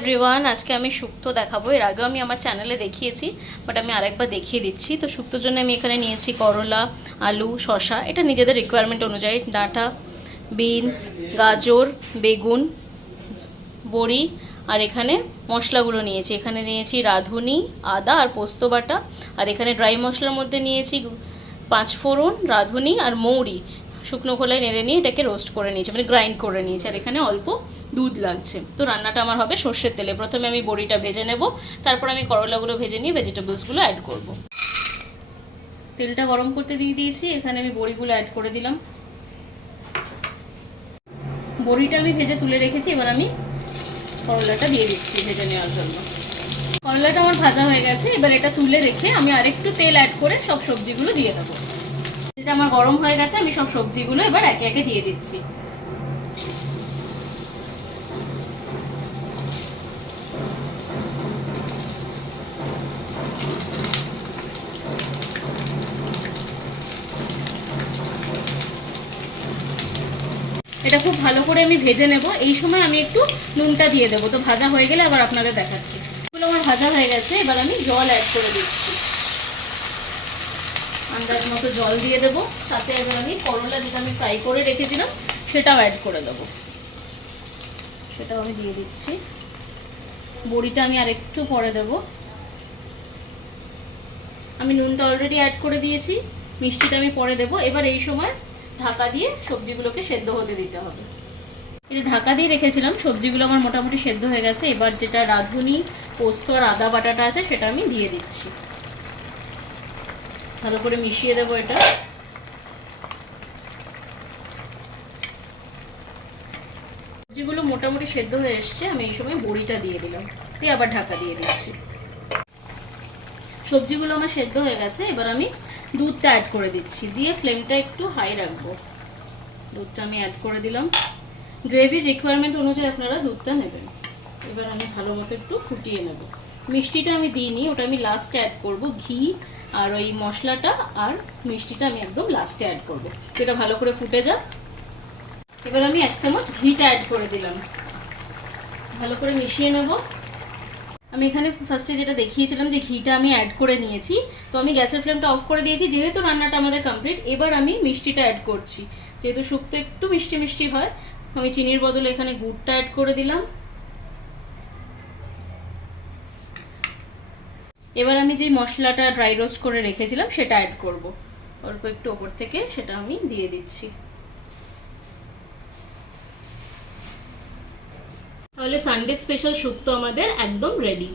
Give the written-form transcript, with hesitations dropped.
Everyone, আজকে আমি শুক্তো দেখাবো। এর আগেও আমি আমার চ্যানেলে দেখিয়েছি, বাট আমি আরেকবার দেখিয়ে দিচ্ছি। তো শুক্তোর জন্য আমি এখানে নিয়েছি করলা, আলু, শসা, এটা নিজেদের রিকোয়ারমেন্ট অনুযায়ী, ডাঁটা, বিনস, গাজর, বেগুন, বড়ি, আর এখানে মশলাগুলো নিয়েছি। এখানে নিয়েছি রাঁধুনি, আদা আর পোস্ত বাটা, আর এখানে ড্রাই মশলার মধ্যে নিয়েছি 5 ফোড়ন, রাঁধুনি আর মৌরি শুকনো খোলায় নেড়ে নিয়ে এটাকে রোস্ট করে নিয়েছি, মানে গ্রাইন্ড করে নিয়েছি। আর এখানে অল্প দুধ লাগছে। তো রান্নাটা আমার হবে সর্ষের তেলে। প্রথমে আমি বড়িটা ভেজে নেব, তারপর আমি করলাগুলো ভেজে নিয়ে ভেজিটেবলসগুলো অ্যাড করব। তেলটা গরম করতে দিয়ে দিয়েছি, এখানে আমি বড়িগুলো অ্যাড করে দিলাম। বড়িটা আমি ভেজে তুলে রেখেছি, এবার আমি করলাটা দিয়ে দিচ্ছি ভেজে নেওয়ার জন্য। করলাটা আমার ভাজা হয়ে গেছে, এবার এটা তুলে রেখে আমি আরেকটু তেল অ্যাড করে সব সবজিগুলো দিয়ে দেবো। এটা আমার গরম হয়ে গেছে, আমি সব সবজিগুলো এবার একে একে দিয়ে দিচ্ছি। এটা খুব ভালো করে আমি ভেজে নেব। এই সময় আমি একটু নুনটা দিয়ে দেবো। তো ভাজা হয়ে গেলে আবার আপনাদের দেখাচ্ছি। এগুলো আমার ভাজা হয়ে গেছে, এবার আমি জল অ্যাড করে দিচ্ছি। আন্দাজ মতো জল দিয়ে দেবো। তাতে এবার আমি করলা যেটা আমি ফ্রাই করে রেখেছিলাম সেটাও অ্যাড করে দেবো। সেটাও আমি দিয়ে দিচ্ছি। বড়িটা আমি আরেকটু পরে দেবো। আমি নুনটা অলরেডি অ্যাড করে দিয়েছি, মিষ্টিটা আমি পরে দেবো। এবার এই সময় ঢাকা দিয়ে সবজিগুলোকে সেদ্ধ হতে দিতে হবে। এটা ঢাকা দিয়ে রেখেছিলাম, সবজিগুলো আমার মোটামুটি সেদ্ধ হয়ে গেছে। এবার যেটা রাঁধুনি, পোস্ত আর আদা বাটাটা আছে সেটা আমি দিয়ে দিচ্ছি। ভালো করে মিশিয়ে দেবো এটা। সবজিগুলো মোটামুটি সেদ্ধ হয়ে এসছে, আমি এই সময় বড়িটা দিয়ে দিলাম, দিয়ে আবার ঢাকা দিয়ে দিচ্ছি। সবজিগুলো আমার সেদ্ধ হয়ে গেছে, এবার আমি দুধটা অ্যাড করে দিচ্ছি, দিয়ে ফ্লেমটা একটু হাই রাখবো। দুধটা আমি অ্যাড করে দিলাম। গ্রেভির রিকোয়ারমেন্ট অনুযায়ী আপনারা দুধটা নেবেন। এবার আমি ভালো মতো একটু ফুটিয়ে নেব। মিষ্টিটা আমি দিইনি, ওটা আমি লাস্টে অ্যাড করব। ঘি আর ওই মশলাটা আর মিষ্টিটা আমি একদম লাস্টে অ্যাড করব। এটা ভালো করে ফুটে যাক। এবার আমি 1 চামচ ঘিটা অ্যাড করে দিলাম, ভালো করে মিশিয়ে নেব। আমি এখানে ফার্স্টে যেটা দেখিয়েছিলাম যে ঘিটা আমি অ্যাড করে নিয়েছি, তো আমি গ্যাসের ফ্লেমটা অফ করে দিয়েছি। যেহেতু রান্নাটা আমাদের কমপ্লিট, এবার আমি মিষ্টিটা অ্যাড করছি। যেহেতু শুক্তো একটু মিষ্টি মিষ্টি হয়, আমি চিনির বদলে এখানে গুড়টা অ্যাড করে দিলাম। এবার আমি যে মশলাটা ড্রাই রোস্ট করে রেখেছিলাম সেটা অ্যাড করব। অল্প একটু ওপর থেকে সেটা আমি দিয়ে দিচ্ছি। তাহলে সানডে স্পেশাল শুক্তো আমাদের একদম রেডি।